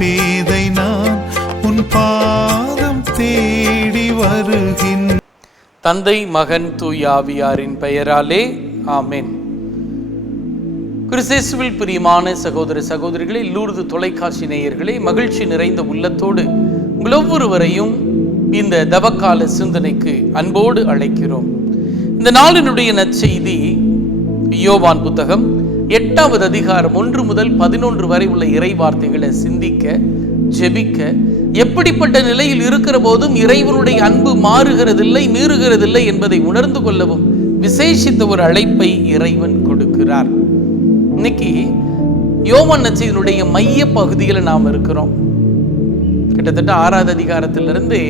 பேதை நான் உன் பாதம் தேடி வருகின்ற தந்தை மகன் தூயாவியாரின் பெயராலே ஆமேன். கிறிஸ்தேசுவில் பிரியமான சகோதர சகோதரிகளே லூர்து தொலைக்காட்சி நேயர்களே மகிழ்ச்சி நிறைந்த உள்ளத்தோடு உங்கள் ஒவ்வொருவரையும் இந்த தவக்கால சிந்தனைக்கு அன்போடு அழைக்கிறோம். இந்த நாளினுடைய நற்செய்தி யோவான் புத்தகம் எட்டாவது அதிகாரம் ஒன்று முதல் பதினொன்று வரை உள்ள இறை வார்த்தைகளை சிந்திக்க ஜெபிக்க எப்படிப்பட்ட நிலையில் இருக்கிற போதும் இறைவனுடைய அன்பு மாறுகிறதில்லை மீறுகிறதில்லை என்பதை உணர்ந்து கொள்ளவும் விசேஷித்த ஒரு அழைப்பை இறைவன் கொடுக்கிறார். இன்னைக்கு யோமன் நச்சினுடைய மைய பகுதியில் நாம் இருக்கிறோம். கிட்டத்தட்ட ஆறாவது அதிகாரத்திலிருந்து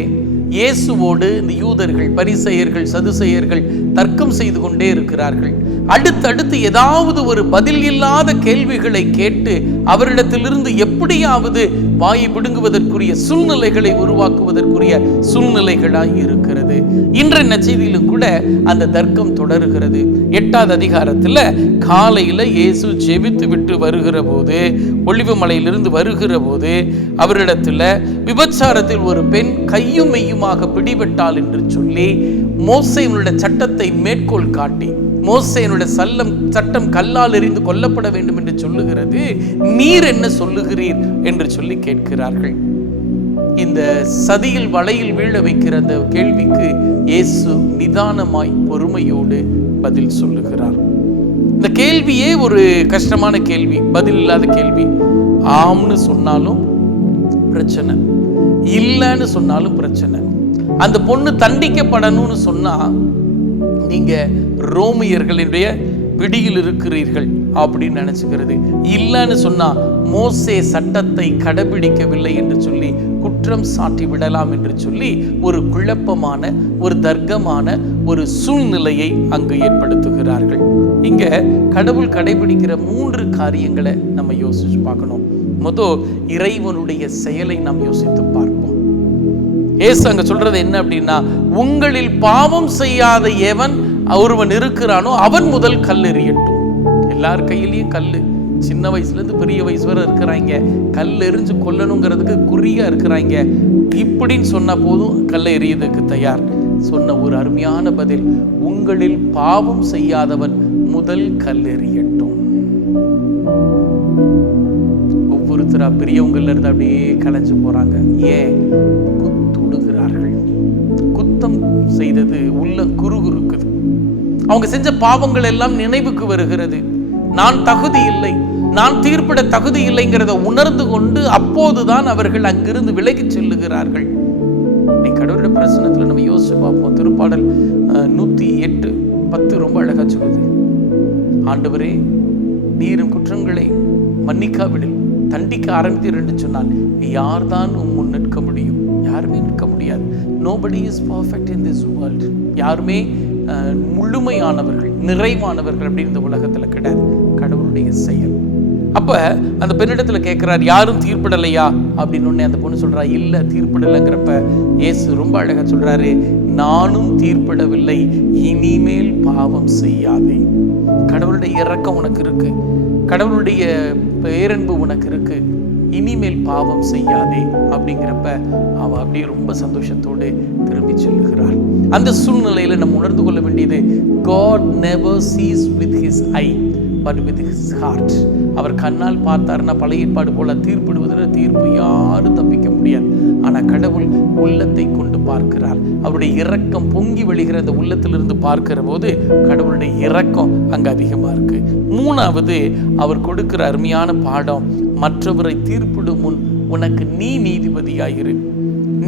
இயேசுவோடு இந்த யூதர்கள் பரிசெயர்கள் சதுசெயர்கள் தர்க்கம் செய்து கொண்டே இருக்கிறார்கள். அடுத்தடுத்து ஏதாவது ஒரு பதில் இல்லாத கேள்விகளை கேட்டு அவரிடத்திலிருந்து எப்படியாவது வாயை பிடுங்குவதற்குரிய சூழ்நிலைகளை உருவாக்குவதற்குரிய சூழ்நிலைகளாய் இருக்கிறது. இன்றைய நச்செய்தியிலும் கூட அந்த தர்க்கம் தொடருகிறது. எட்டாவது அதிகாரத்துல காலையில இயேசு ஜெபித்து விட்டு வருகிற போது ஒளிவு மலையிலிருந்து வருகிற போது அவரிடத்துல விபச்சாரத்தில் ஒரு பெண் கையும் மெய்யுமாக பிடிபட்டாள் என்று சொல்லி மோசையினுடைய சட்டத்தை மேற்கோள் காட்டி மோசையனுடைய சல்லம் சட்டம் கல்லால் எறிந்து கொல்லப்பட வேண்டும் என்று சொல்லுகிறது. நீர் என்ன சொல்லுகிறீர் என்று சொல்லி கேட்கிறார்கள். இந்த சதியில் வலையில் வீழ வைக்கிற அந்த கேள்விக்கு இயேசு நிதானமாய் பொறுமையோடு பதில் சொல்லுகிறார். இந்த கேள்வியே ஒரு கஷ்டமான கேள்வி பதில் இல்லாத கேள்வி. ஆம்னு சொன்னாலும் பிரச்சனை. இல்லைன்னு சொன்னாலும் பிரச்சனை. அந்த பொண்ணு தண்டிக்கப்படணும்னு சொன்னா நீங்கள் ரோமியர்களினுடைய பிடியில் இருக்கிறீர்கள் அப்படின்னு நினச்சிக்கிறது. இல்லைன்னு சொன்னால் மோசே சட்டத்தை கடைபிடிக்கவில்லை என்று சொல்லி குற்றம் சாட்டி விடலாம் என்று சொல்லி ஒரு குழப்பமான ஒரு தர்க்கமான ஒரு சூழ்நிலையை அங்கு ஏற்படுத்துகிறார்கள். இங்கே கடவுள் கடைபிடிக்கிற மூன்று காரியங்களை நம்ம யோசிச்சு பார்க்கணும். மொதல் இறைவனுடைய செயலை நாம் யோசித்து பார்ப்போம். ஏசு அங்க சொல்றது என்ன அப்படின்னா உங்களில் பாவம் செய்யாத எவன் ஒருவன் இருக்கிறானோ அவன் முதல் கல் எறியட்டும். எல்லார் கையிலையும் கல் சின்ன வயசுல இருந்து பெரிய வயசு வரை இருக்கிறாங்க. கல் எரிஞ்சு கொல்லணுங்கிறதுக்கு குறியா இருக்கிறாங்க. இப்படின்னு சொன்ன போதும் கல்லை எறியதுக்கு தயார். சொன்ன ஒரு அருமையான பதில் உங்களில் பாவம் செய்யாதவன் முதல் கல் எறியட்டும். ஒவ்வொருத்தரா பெரியவங்கள்ல இருந்து அப்படியே கலைஞ்சு போறாங்க. ஏன்? செய்தது உள்ள குறுகுறுக்குது. அவங்க செஞ்ச பாவங்கள் எல்லாம் நினைவுக்கு வருகிறது. நான் தகுதி இல்லை நான் தீர்ப்பிட தகுதி இல்லைங்கிறத உணர்ந்து கொண்டு அப்போதுதான் அவர்கள் அங்கிருந்து விலகிச் செல்லுகிறார்கள். நீ கடவுளோட பிரசனத்துல நம்ம யோசிச்சு பார்ப்போம். திருப்பாடல் அஹ், நூத்தி எட்டு பத்து ரொம்ப அழகா சொல்லுது. ஆண்டவரே நீரும் குற்றங்களை மன்னிக்காவிடில் தண்டிக்க ஆரம்பித்தீர் என்று சொன்னால் யார்தான் உம் முன் நிற்க முடியும்? யாருமே நிற்க முடியாது. Nobody is perfect in this world யாருமே முழுமையானவர்கள் நிறைவானவர்கள் அப்படின்னு இந்த உலகத்துல கிடையாது. கடவுளுடைய செயல். அப்ப அந்த பெண்ணிடத்தில் கேட்குறார் யாரும் தீர்ப்பிடலையா? அப்படின்னு உடனே அந்த பொண்ணு சொல்றா இல்ல தீர்ப்பிடலைங்கிறப்ப ஏசு ரொம்ப அழகாக சொல்றாரு நானும் தீர்ப்பிடவில்லை இனிமேல் பாவம் செய்யாதே. கடவுளுடைய இறக்கம் உனக்கு இருக்கு. கடவுளுடைய பேரன்பு உனக்கு இருக்கு. இனிமேல் பாவம் செய்யாதே அப்படிங்கிறப்ப அவ அப்படியே ரொம்ப சந்தோஷத்தோடு திரும்பி செல்லுகிறாள். அந்த சூழ்நிலையில நம்ம உணர்ந்து கொள்ள வேண்டியது God never sees with his eye but with his heart. அவர் கண்ணால் பார்த்தாருன்னா பழைய ஏற்பாடு போல தீர்ப்பிடுவதில் தீர்ப்பு யாரும் தப்பிக்க முடியாது. ஆனால் கடவுள் உள்ளத்தை கொண்டு பார்க்கிறார். அவருடைய இரக்கம் பொங்கி வெளிகிற அந்த உள்ளத்திலிருந்து பார்க்கிற போது கடவுளுடைய இரக்கம் அங்கே அதிகமாக இருக்கு. மூணாவது அவர் கொடுக்கிற அருமையான பாடம் மற்றவரை தீர்ப்பிடும் முன் உனக்கு நீ நீதிபதியாயிரு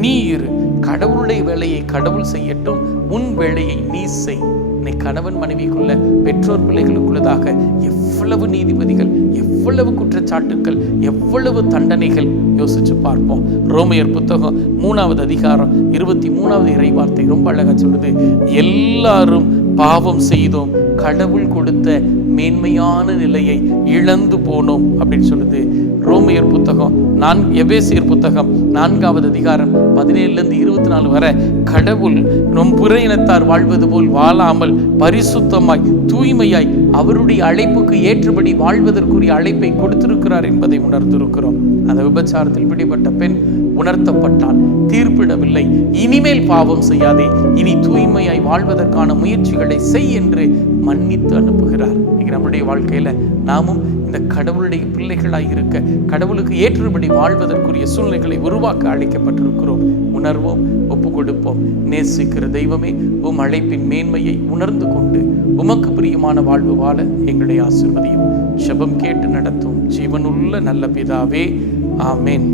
நீ இரு. கடவுளுடைய வேலையை கடவுள் செய்யட்டும் உன் வேலையை நீ செய். என்னை கணவன் மனைவிக்குள்ள பெற்றோர் பிள்ளைகளுக்குள்ளதாக எவ்வளவு நீதிபதிகள் எவ்வளவு குற்றச்சாட்டுக்கள் எவ்வளவு தண்டனைகள் யோசிச்சு பார்ப்போம். ரோமையர் புத்தகம் மூணாவது அதிகாரம் இருபத்தி மூணாவது இறைவார்த்தை ரொம்ப அழகாக சொல்லுது. எல்லாரும் பாவம் செய்தோம் கடவுள் கொடுத்த மேன்மையான நிலையை இழந்து போனோம் அப்படின்னு சொல்லுது. ரோமையர் புத்தகம் நான் எபேசியர் புத்தகம் நான்காவது அதிகாரம் பதினேழுல இருந்து இருபத்தி நாலு வரை கடவுள் நம் புற இனத்தார் வாழ்வது போல் வாழாமல் பரிசுத்தமாய் தூய்மையாய் அவருடைய அழைப்புக்கு ஏற்றபடி வாழ்வதற்குரிய அழைப்பை கொடுத்திருக்கிறார் என்பதை உணர்ந்திருக்கிறோம். அந்த விபச்சாரத்தில் பிடிபட்ட பெண் உணர்த்தப்பட்டால் தீர்ப்பிடவில்லை. இனிமேல் பாவம் செய்யாதே. இனி தூய்மையாய் வாழ்வதற்கான முயற்சிகளை செய் என்று மன்னித்து அனுப்புகிறார். இன்னைக்கு நம்முடைய வாழ்க்கையில நாமும் இந்த கடவுளுடைய பிள்ளைகளாய் இருக்க கடவுளுக்கு ஏற்றபடி வாழ்வதற்குரிய சூழ்நிலைகளை உருவாக்க அழைக்கப்பட்டிருக்கிறோம். உணர்வோம் ஒப்பு கொடுப்போம் நேசிக்கிற தெய்வமே உம் அழைப்பின் மேன்மையை உணர்ந்து கொண்டு உமக்கு பிரியமான வாழ்வு வாழ எங்களை ஆசிர்வதியும். செபம் கேட்டு நடத்தும். ஜீவனுள்ள நல்ல பிதாவே ஆமேன்.